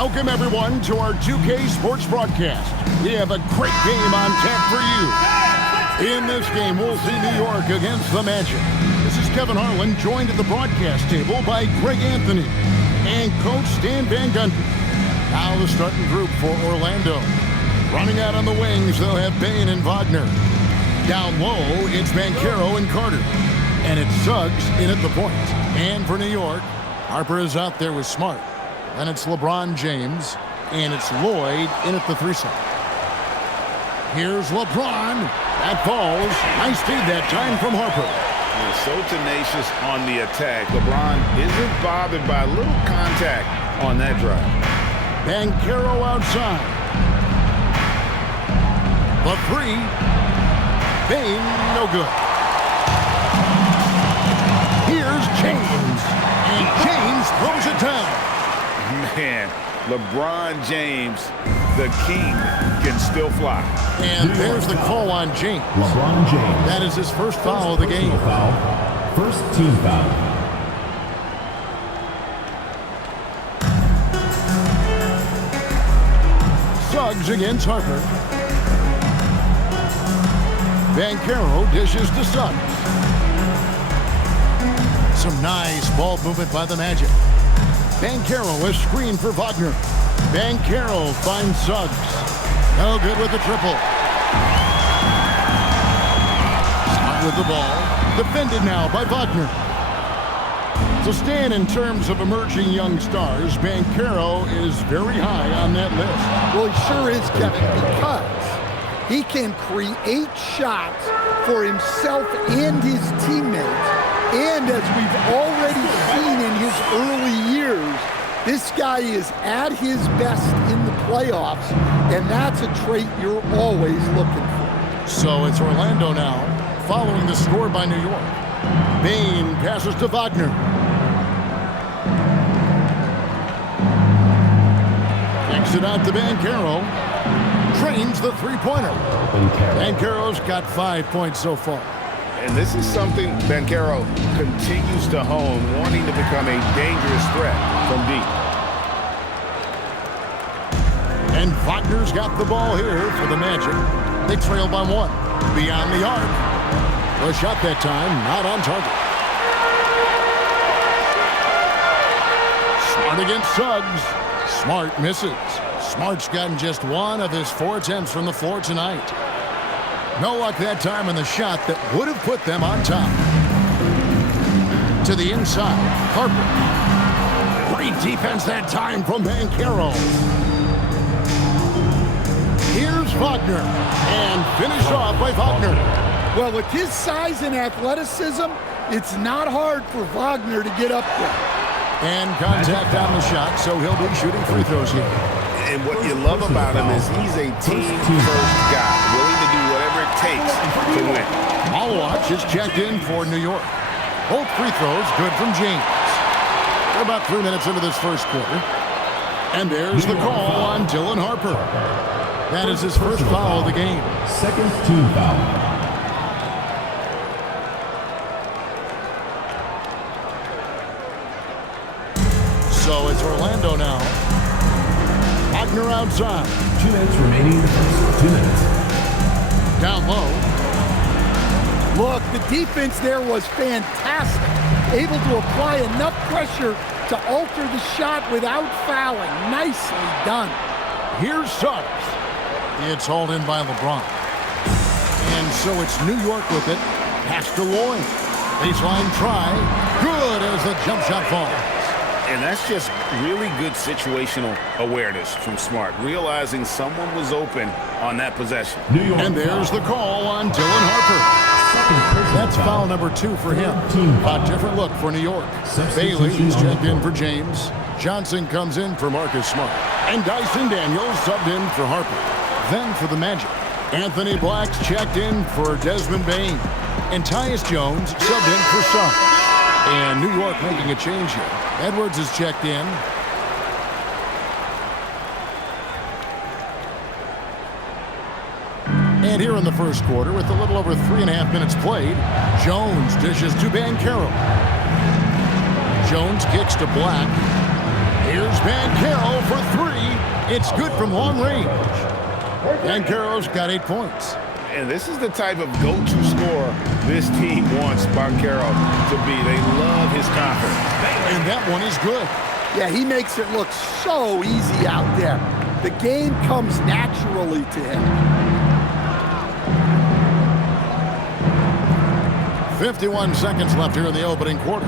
Welcome, everyone, to our 2K Sports broadcast. We have a great game on tap for you. In this game, we'll see New York against the Magic. This is Kevin Harlan, joined at the broadcast table by Greg Anthony and Coach Stan Van Gundy. Now the starting group for Orlando. Running out on the wings, they'll have Bane and Wagner. Down low, it's Banchero and Carter. And it's Suggs in at the point. And for New York, Harper is out there with Smart. And it's LeBron James. And it's Lloyd in at the 3-side. Here's LeBron. That falls. Nice feed that time from Harper. So tenacious on the attack. LeBron isn't bothered by a little contact on that drive. Banchero outside. The 3. Bane, no good. Here's James. And James throws it down. Man, LeBron James, the king, can still fly. And there's the call on James. LeBron James. That is his first foul of the game. First team foul. Suggs against Harper. Banchero dishes to Suggs. Some nice ball movement by the Magic. Banchero is screened for Wagner. Banchero finds Suggs. No good with the triple. Smart with the ball. Defended now by Wagner. So Stan, in terms of emerging young stars, Banchero is very high on that list. Well, he sure is, Kevin, because he can create shots for himself and his teammates. And as we've already seen in his early years, this guy is at his best in the playoffs, and that's a trait you're always looking for. So it's Orlando now, following the score by New York. Bane passes to Wagner. Kicks it out to Banchero. Trains the three-pointer. Banchero's got 5 points so far. And this is something Banchero continues to hone, wanting to become a dangerous threat from deep. And Wagner's got the ball here for the Magic. They trail by 1. Beyond the arc. A shot that time, not on target. Smart against Suggs. Smart misses. Smart's gotten just 1 of his 4 attempts from the floor tonight. No luck that time in the shot that would have put them on top. To the inside, Harper. Great defense that time from Banchero. Here's Wagner, and finished off by Wagner. Well, with his size and athleticism, it's not hard for Wagner to get up there. And contact on the shot, so he'll be shooting free throws here. And what you love about him is he's a team-first guy, willing to do whatever it takes to win. Malwatch is checked in for New York. Both free throws good from James. They're about 3 minutes into this first quarter. And there's the call on Dylan Harper. That is his first foul of the game. Second team foul. So it's Orlando now. Wagner outside. 2 minutes remaining in the first. 2 minutes. Down low. Look, the defense there was fantastic. Able to apply enough pressure to alter the shot without fouling. Nicely done. Here's Suggs. It's hauled in by LeBron. And so it's New York with it. Pass to Lloyd. Baseline try. Good as the jump shot falls. And that's just really good situational awareness from Smart, realizing someone was open on that possession. And there's the call on Dylan Harper. That's foul number 2 for him. A different look for New York. Bailey is checked in for James. Johnson comes in for Marcus Smart. And Dyson Daniels subbed in for Harper. Then for the Magic, Anthony Black's checked in for Desmond Bane. And Tyus Jones subbed in for Suggs. And New York making a change here. Edwards is checked in. And here in the first quarter, with a little over 3.5 minutes played, Jones dishes to Banchero. Jones kicks to Black. Here's Banchero for 3. It's good from long range. Banchero's got 8 points. And this is the type of go-to scorer this team wants Banchero to be. They love his confidence. And that one is good. Yeah, he makes it look so easy out there. The game comes naturally to him. 51 seconds left here in the opening quarter.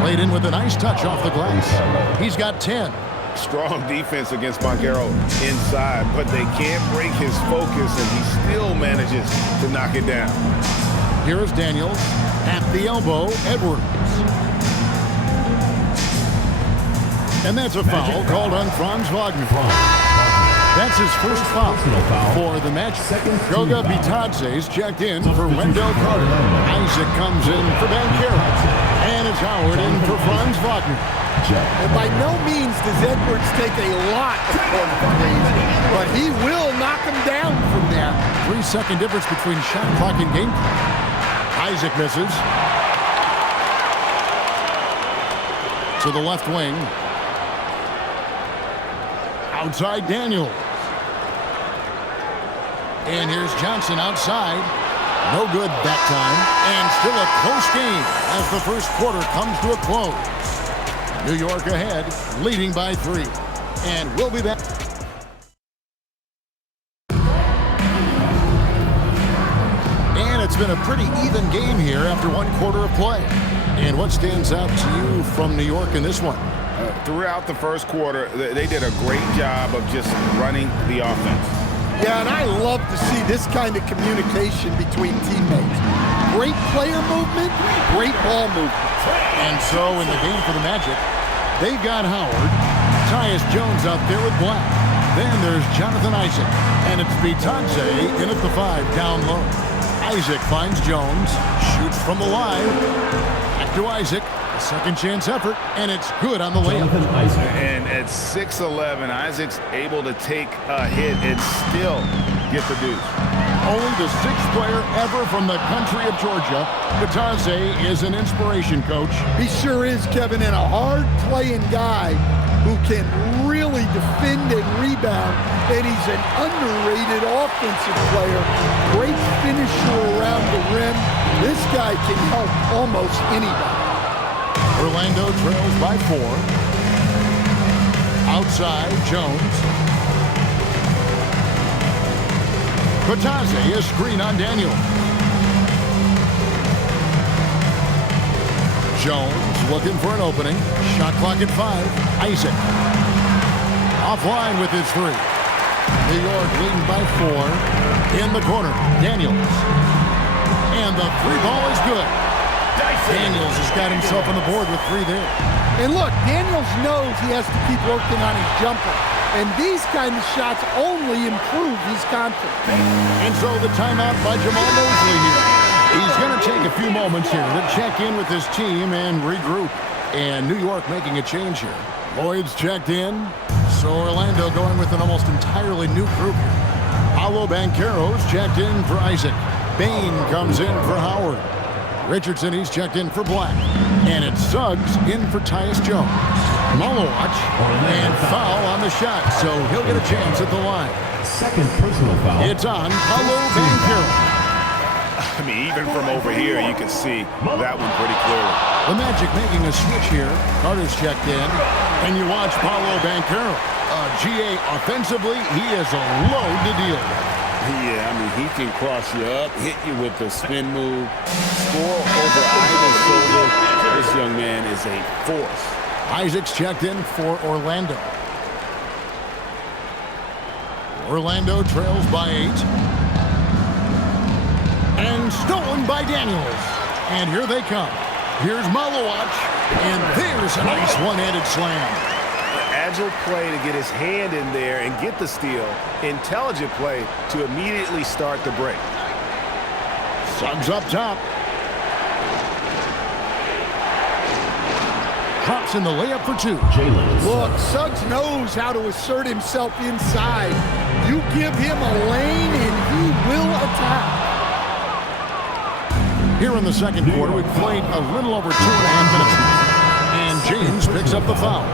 Played in with a nice touch off the glass. He's got 10. Strong defense against Banchero inside, but they can't break his focus, and he still manages to knock it down. Here's Daniels at the elbow, Edwards. And that's a foul called on Franz Wagner. That's his first foul for the match. Goga Bitadze's checked in for Wendell Carter. Isaac comes in for Banchero. And it's Howard in for Franz Wagner. And by no means does Edwards take a lot of plays, but he will knock him down from there. 3-second difference between shot clock and game clock. Isaac misses. To the left wing. Outside Daniels. And here's Johnson outside. No good that time. And still a close game as the first quarter comes to a close. New York ahead, leading by 3. And we'll be back. And it's been a pretty even game here after 1 quarter of play. And what stands out to you from New York in this one? Throughout the first quarter, they did a great job of just running the offense. Yeah, and I love to see this kind of communication between teammates. Great player movement, great ball movement. And so in the game for the Magic, they've got Howard, Tyus Jones out there with Black. Then there's Jonathan Isaac, and it's Bitadze in at the 5 down low. Isaac finds Jones, shoots from the line. Back to Isaac, a second chance effort, and it's good on the layup. And at 6'11", Isaac's able to take a hit and still get the deuce. Only the 6th player ever from the country of Georgia. Bitadze is an inspiration, Coach. He sure is, Kevin, and a hard-playing guy who can really defend and rebound, and he's an underrated offensive player. Great finisher around the rim. This guy can help almost anybody. Orlando trails by 4. Outside, Jones. Bitadze, a screen on Daniel. Jones looking for an opening. Shot clock at 5. Isaac. Offline with his 3. New York leading by 4. In the corner, Daniels. And the 3-ball is good. Daniels has got himself on the board with 3 there. And look, Daniels knows he has to keep working on his jumper. And these kind of shots only improve his confidence. And so the timeout by Jamal Mosley here. He's going to take a few moments here to check in with his team and regroup. And New York making a change here. Lloyd's checked in. So Orlando going with an almost entirely new group here. Paolo Banchero's checked in for Isaac. Bain comes in for Howard. Richardson, he's checked in for Black. And it's Suggs in for Tyus Jones. Malowatch and foul on the shot, so he'll get a chance at the line. Second personal foul. It's on Paolo Banchero. I mean, even from over here, you can see that one pretty clearly. The Magic making a switch here. Carter's checked in, and you watch Paolo Banchero. GA offensively, he is a load to deal with. Yeah, I mean, he can cross you up, hit you with the spin move, score over either shoulder. This young man is a force. Isaac's checked in for Orlando. Orlando trails by 8. And stolen by Daniels. And here they come. Here's Malowatch. And there's a nice one-handed slam. Agile play to get his hand in there and get the steal. Intelligent play to immediately start the break. Suggs up top. Drops in the layup for 2. Look, Suggs knows how to assert himself inside. You give him a lane and he will attack. Here in the second quarter, we've played a little over 2.5 minutes. And James picks up the foul.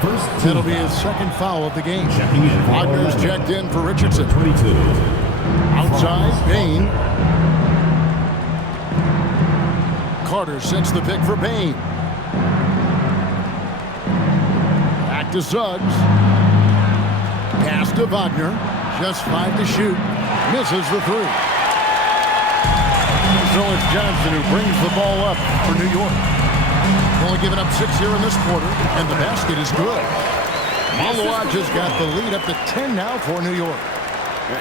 First team That'll be foul. his second foul of the game. Checking in for Wagner's Orlando. checked in for Richardson. 22. Outside, Bain. Carter sets the pick for Bain. Back to Suggs. Pass to Wagner. Just 5 to shoot. Misses the 3. So it's Johnson who brings the ball up for New York. Only giving up 6 here in this quarter, and the basket is good. Malawaj has got the lead up to 10 now for New York.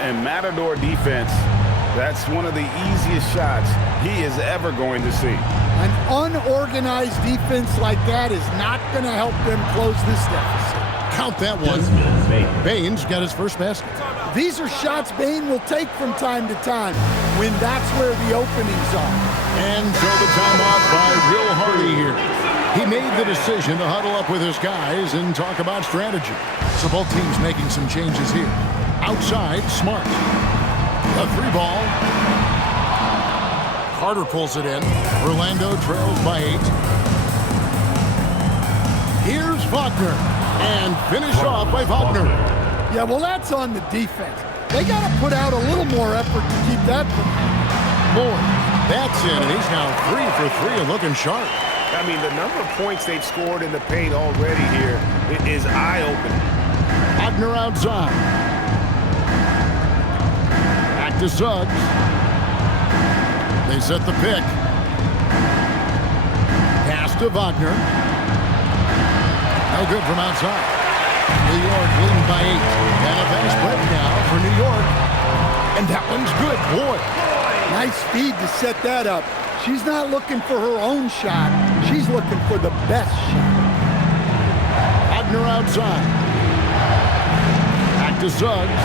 And Matador defense, that's one of the easiest shots he is ever going to see. An unorganized defense like that is not going to help them close this deficit. Count that one. Desmond Bain. Bain's got his first basket. These are shots Bain will take from time to time when that's where the openings are. And so the timeout by Will Hardy here. He made the decision to huddle up with his guys and talk about strategy. So both teams making some changes here. Outside, Smart. A 3-ball. Carter pulls it in. Orlando trails by 8. Here's Wagner. And finish off by Wagner. Yeah, well, that's on the defense. They got to put out a little more effort to keep that from happening. Moore. That's in, and he's now 3 for 3 and looking sharp. I mean, the number of points they've scored in the paint already here is eye-opening. Wagner outside. Back to Suggs. They set the pick. Pass to Wagner. No good from outside. New York leading by 8. And a fast break now for New York. And that one's good. Boy. Nice speed to set that up. She's not looking for her own shot. She's looking for the best shot. Wagner outside. Back to Suggs.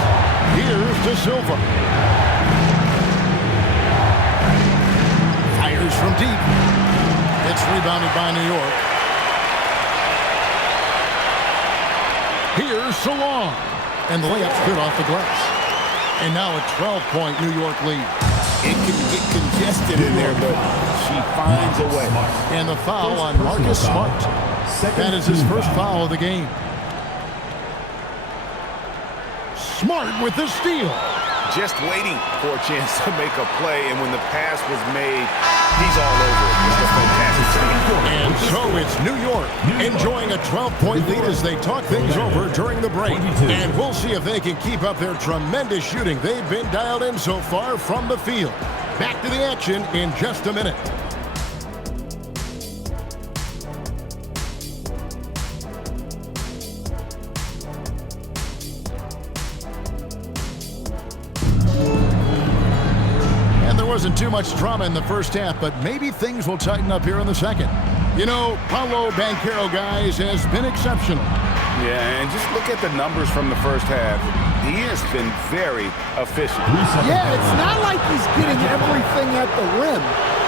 Here's to Silva. Fires from deep. It's rebounded by New York. Here's Salon. And the layup's good off the glass. And now a 12-point New York lead. It can get congested in there, but she finds a way. And the foul on Marcus Smart. That is his first foul of the game. Smart with the steal. Just waiting for a chance to make a play, and when the pass was made, he's all over it. It's a fantastic steal. And so it's New York enjoying a 12-point lead as they talk things over during the break. And we'll see if they can keep up their tremendous shooting they've been dialed in so far from the field. Back to the action in just a minute. Wasn't too much drama in the first half, but maybe things will tighten up here in the second. You know, Paolo Banchero, guys, has been exceptional. Yeah, and just look at the numbers from the first half. He has been very efficient. Yeah, it's not like he's getting everything at the rim.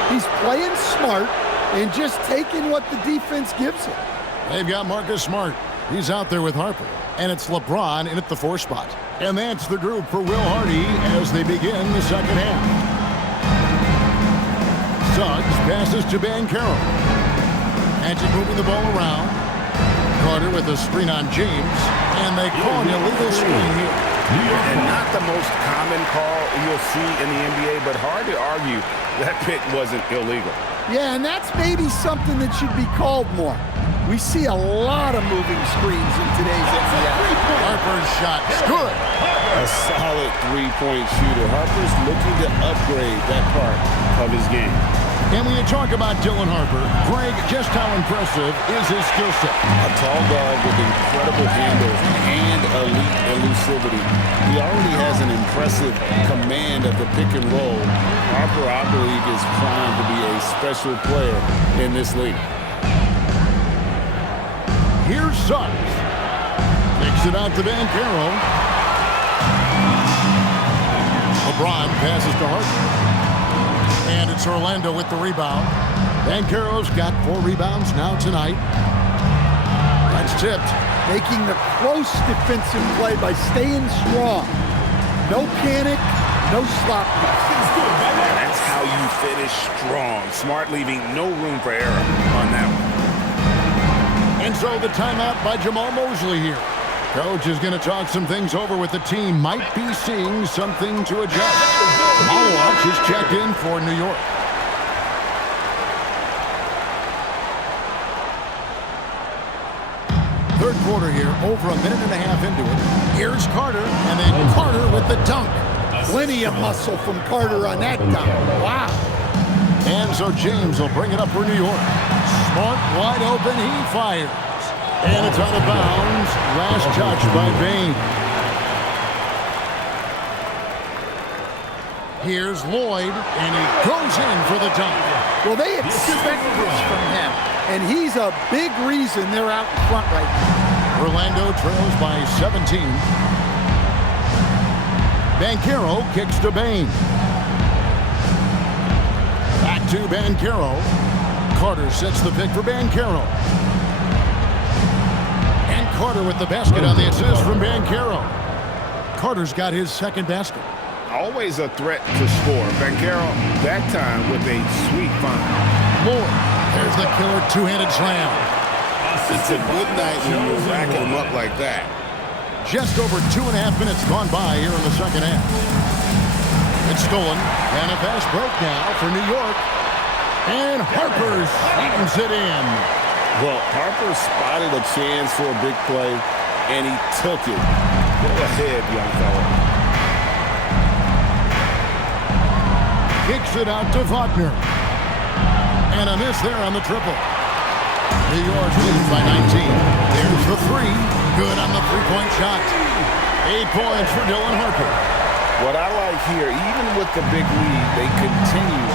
He's playing smart and just taking what the defense gives him. They've got Marcus Smart. He's out there with Harper. And it's LeBron in at the 4 spot. And that's the group for Will Hardy as they begin the second half. Suggs passes to Banchero. Magic moving the ball around. Carter with a screen on James. And they call an illegal screen here. And not the most common call you'll see in the NBA, but hard to argue that pick wasn't illegal. Yeah, and that's maybe something that should be called more. We see a lot of moving screens in today's NBA. Harper's shot is good. A solid three-point shooter. Harper's looking to upgrade that part of his game. And when you talk about Dylan Harper, Greg, just how impressive is his skill set? A tall guard with incredible handles and elite elusivity. He already has an impressive command of the pick and roll. Harper, I believe, is primed to be a special player in this league. Here's Suggs. Takes it out to Banchero. LeBron passes to Harper. And it's Orlando with the rebound. Banchero's got 4 rebounds now tonight. That's tipped. Making the close defensive play by staying strong. No panic, no sloppiness. That's how you finish strong. Smart leaving no room for error on that one. And So the timeout by Jamal Mosley here. Coach is going to talk some things over with the team. Might be seeing something to adjust. Malawach is checked in for New York. Third quarter here, over a minute and a half into it. Here's Carter, and then Carter with the dunk. Plenty of muscle from Carter on that dunk. Wow. And so James will bring it up for New York. Smart, wide open, he fires. And it's out of bounds. Last touch by Bain. Here's Lloyd, and he goes in for the dunk. Well, they expect this from him, and he's a big reason they're out in front right now. Orlando trails by 17. Banchero kicks to Bain. Back to Banchero. Carter sets the pick for Banchero. And Carter with the basket on the assist from Banchero. Carter's got his second basket. Always a threat to score. Banchero, that time with a sweet find. Moore, there's the killer two-handed slam. It's a good night when you're racking them up like that. Just over 2.5 minutes gone by here in the second half. It's stolen, and a fast break now for New York. And Harper slams it in. Well, Harper spotted a chance for a big play, and he took it. Go ahead, young fella. Kicks it out to Wagner. And a miss there on the triple. New York leads by 19. There's the three. Good on the three-point shot. 8 points for Dylan Harper. What I like here, even with the big lead, they continue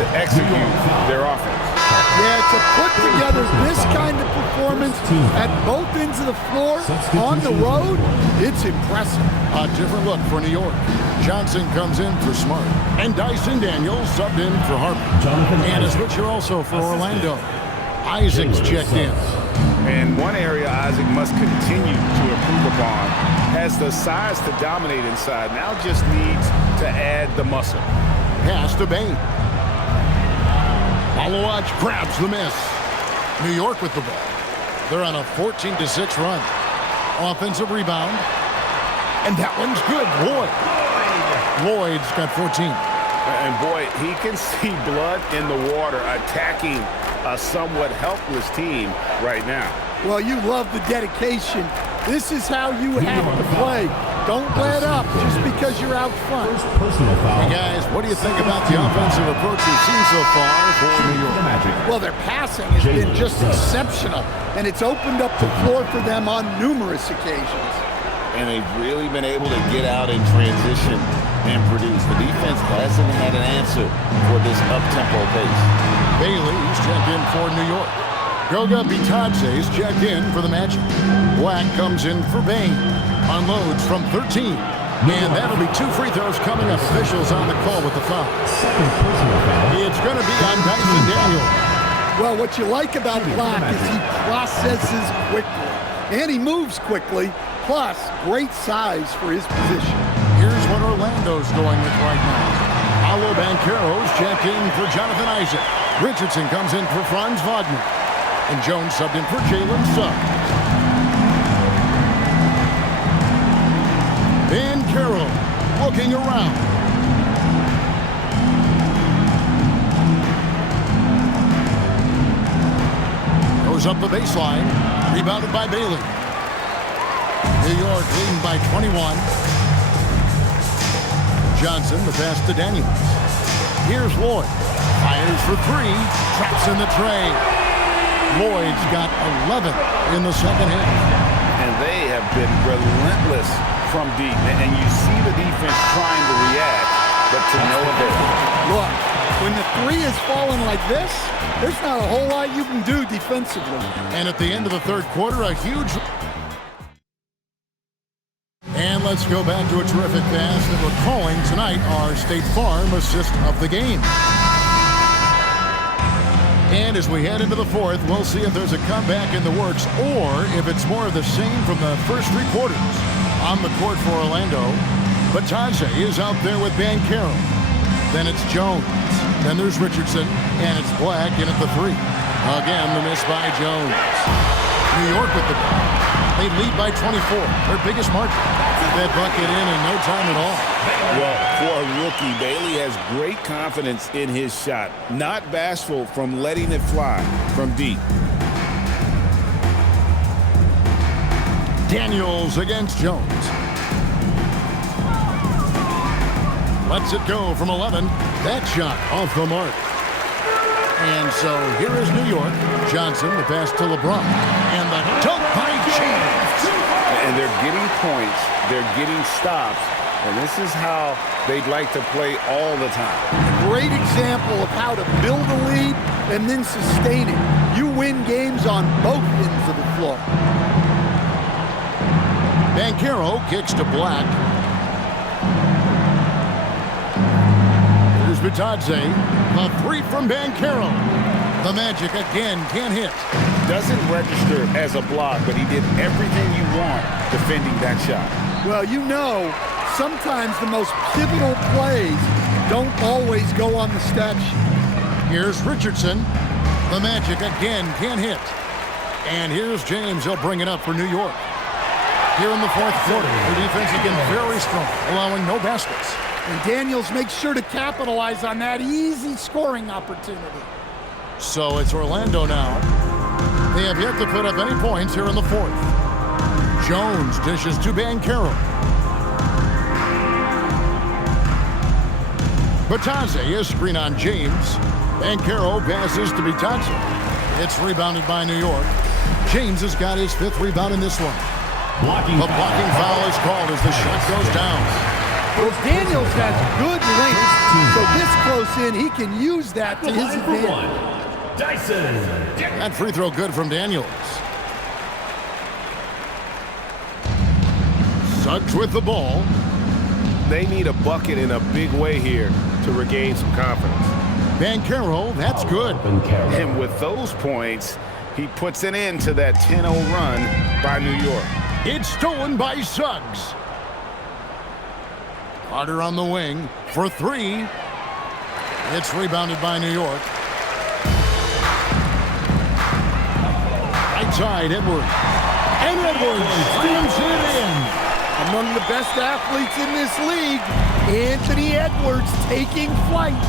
to execute their offense. Yeah, to put together this kind of performance at both ends of the floor on the road, it's impressive. A different look for New York. Johnson comes in for Smart. And Dyson Daniels subbed in for Harper. And a switcher also for Orlando. Isaac's checked in. And one area Isaac must continue to improve upon, has the size to dominate inside, now just needs to add the muscle. Pass to Bain. Malawach grabs the miss. New York with the ball. They're on a 14-6 run. Offensive rebound. And that one's good. Lloyd's got 14. And boy, he can see blood in the water attacking a somewhat helpless team right now. Well, you love the dedication. This is how you have to play. Don't let up just because you're out front. Personal foul. Hey guys, what do you think about the offensive approach we've seen so far for New York? Well, their passing has been just exceptional, and it's opened up the floor for them on numerous occasions. And they've really been able to get out in transition and produce. The defense hasn't had an answer for this up-tempo pace. Bailey's checked in for New York. Goga Bitadze's checked in for the Magic. Black comes in for Bain. Unloads from 13. And that'll be 2 free throws coming up. Officials on the call with the foul. Second personal foul. It's going to be on Dyson Daniels. Well, what you like about Black is he processes quickly, and he moves quickly, plus great size for his position. Here's what Orlando's going with right now. Paolo Banchero's checked in for Jonathan Isaac. Richardson comes in for Franz Wagner. And Jones subbed in for Jalen Suggs. Banchero looking around. Goes up the baseline. Rebounded by Bailey. New York leading by 21. Johnson, the pass to Daniels. Here's Lloyd. Fires for 3. Traps in the tray. Lloyd's got 11 in the second half. And they have been relentless from deep. And you see the defense trying to react, but to no avail. Look, when the 3 is falling like this, there's not a whole lot you can do defensively. And at the end of the third quarter, a huge... And let's go back to a terrific pass that we're calling tonight our State Farm assist of the game. And as we head into the fourth, we'll see if there's a comeback in the works or if it's more of the same from the first 3 quarters. On the court for Orlando, Bitadze is out there with Banchero. Then it's Jones. Then there's Richardson, and it's Black in at the 3. Again, the miss by Jones. New York with the ball. They lead by 24, their biggest margin. That bucket in no time at all. Well, for a rookie, Bailey has great confidence in his shot. Not bashful from letting it fly from deep. Daniels against Jones. Lets it go from 11. That shot off the mark. And so here is New York. Johnson, the pass to LeBron. And the dunk by James. And they're getting points. They're getting stops. And this is how they'd like to play all the time. Great example of how to build a lead and then sustain it. You win games on both ends of the floor. Banchero kicks to Black. Here's Bitadze. The three from Banchero. The Magic again can't hit. Doesn't register as a block, but he did everything you want defending that shot. Well, you know, sometimes the most pivotal plays don't always go on the stat sheet. Here's Richardson. The Magic again can't hit. And here's James. He'll bring it up for New York. Here in the fourth quarter, the defense again very strong, allowing no baskets. And Daniels makes sure to capitalize on that easy scoring opportunity. So it's Orlando now. They have yet to put up any points here in the fourth. Jones dishes to Banchero. Bitadze is screen on James. Banchero passes to Bitadze. It's rebounded by New York. James has got his fifth rebound in this one. The blocking foul is called as the shot goes down. Well, Daniels has good length, so this close in, he can use that to his advantage. That free throw good from Daniels. Suggs with the ball. They need a bucket in a big way here to regain some confidence. Banchero, that's good. And with those points, he puts an end to that 10-0 run by New York. It's stolen by Suggs. Carter on the wing for three. It's rebounded by New York. Right side, Edwards. And Edwards slams it in. Among the best athletes in this league, Anthony Edwards taking flight.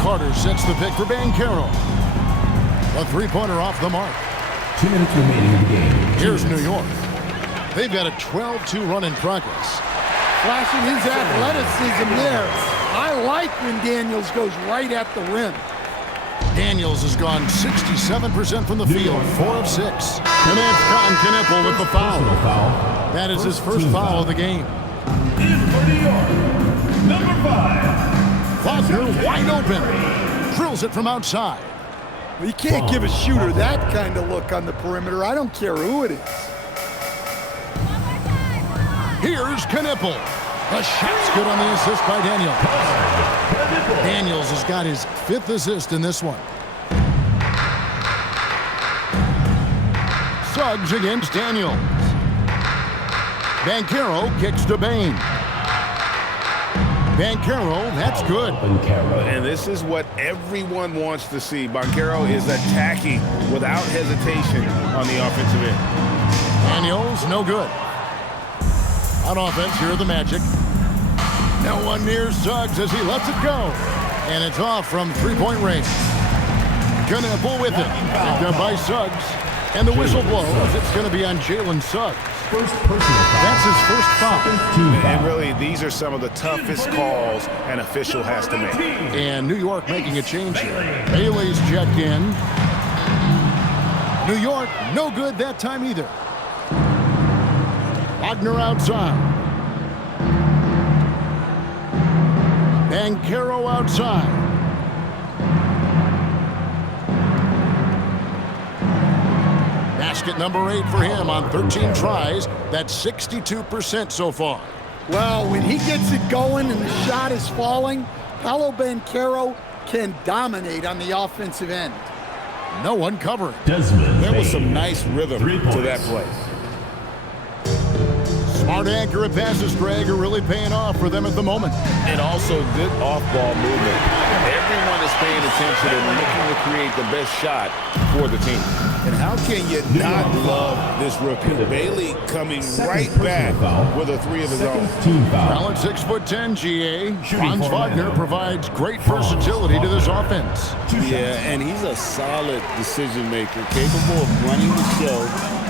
Carter sets the pick for Banchero. A three-pointer off the mark. 2 minutes remaining in the game. Here's New York. They've got a 12-2 run in progress. Flashing his athleticism there. I like when Daniels goes right at the rim. Daniels has gone 67% from the field, 4 of 6. And that's Con Knippel with the foul. That is his first foul of the game. In for New York, number 5. Wagner wide open. Drills it from outside. You can't give a shooter that kind of look on the perimeter. I don't care who it is. Here's Knippel. The shot's good on the assist by Daniels. Daniels has got his 5th assist in this one. Suggs against Daniels. Banchero kicks to Bain. Banchero, that's good. And this is what everyone wants to see. Banchero is attacking without hesitation on the offensive end. Daniels, no good. On offense, here are the Magic. No one near Suggs as he lets it go. And it's off from three-point range. Knippel with it. Picked up by Suggs. And the whistle blows. It's going to be on Jalen Suggs. First personal foul. That's his first foul. And really, these are some of the toughest calls an official has to make. And New York making a change here. Bailey's checked in. New York, no good that time either. Wagner outside. Banchero outside. Basket number 8 for him on 13 tries. That's 62% so far. Well, when he gets it going and the shot is falling, Paolo Banchero can dominate on the offensive end. No one covering. Desmond There was Bain. some nice rhythm 3 to that points. play. Smart, accurate passes, Greg, are really paying off for them at the moment. And also good off-ball movement. Everyone is paying attention and looking to create the best shot for the team. And how can you not love this rookie? Bailey coming right back with a three of his own. Team foul. Well, at 6'10", GA, Franz Wagner provides great versatility to this offense. Yeah, and he's a solid decision maker, capable of running the show.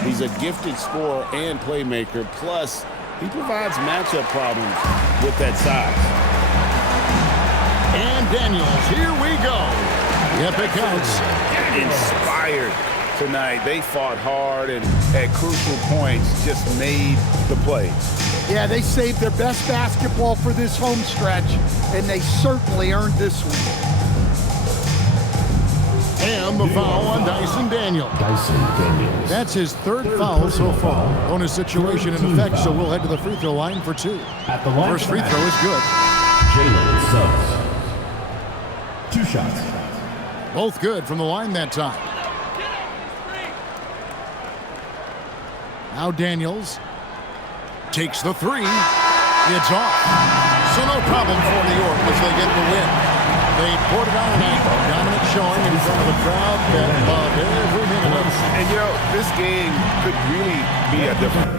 He's a gifted scorer and playmaker. Plus, he provides matchup problems with that size. And Daniels, here we go. The epic counts. Inspired tonight. They fought hard and at crucial points just made the plays. Yeah, they saved their best basketball for this home stretch, and they certainly earned this one. And the foul on Dyson Daniels. That's his third foul so far. Bonus situation in effect, so we'll head to the free throw line for two. At the line First free throw is good. Jalen Suggs. 2 shots. Both good from the line that time. Now Daniels takes the three. It's off. So no problem for New York as they get the win. They poured it on tonight. Dominant showing in front of a crowd that loved every minute of it. And, you know, this game could really be a different